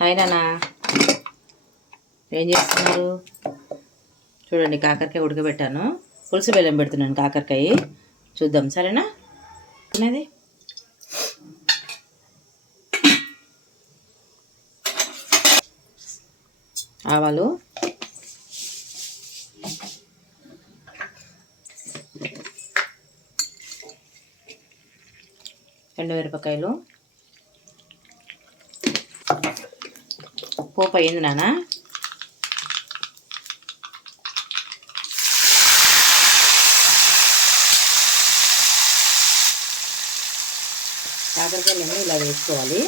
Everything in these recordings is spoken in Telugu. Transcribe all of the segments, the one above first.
హాయ్ నాన్న, ఏం చేస్తున్నారు? చూడండి, కాకరకాయ ఉడకబెట్టాను. పులుసు బెల్లం పెడుతున్నాను కాకరకాయ. చూద్దాం, సరేనా? అనేది ఆవాలు, ఎండుమిరపకాయలు, పోపు అయింది నాన్న. కాకరకాయలన్నీ ఇలా వేసుకోవాలి.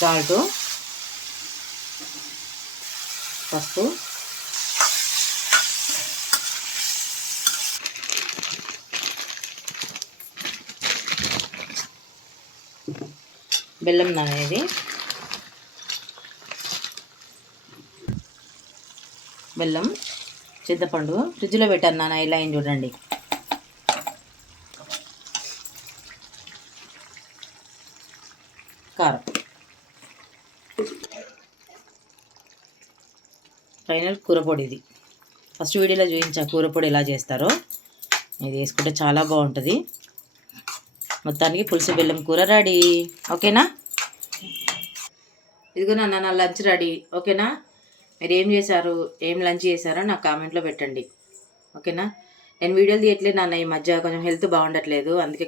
సాల్ట్, పసుపు, బెల్లం అనేది, బెల్లం, చింతపండు ఫ్రిడ్జ్లో పెట్టాను నాన్న. ఇలా అయింది చూడండి. కారం, ఫైనల్ కూరపొడి. ఇది ఫస్ట్ వీడియోలో చూపించా కూరపొడి ఎలా చేస్తారో. ఇది వేసుకుంటే చాలా బాగుంటుంది. మొత్తానికి పులుసు బెల్లం కూర రెడీ. ఓకేనా? ఇదిగో నా లంచ్ రెడీ. ఓకేనా? మీరు ఏం చేశారు, ఏం లంచ్ చేశారో నాకు కామెంట్లో పెట్టండి. ఓకేనా? నేను వీడియోలు తీయట్లేదు నాన్న, ఈ మధ్య కొంచెం హెల్త్ బాగుండట్లేదు, అందుకే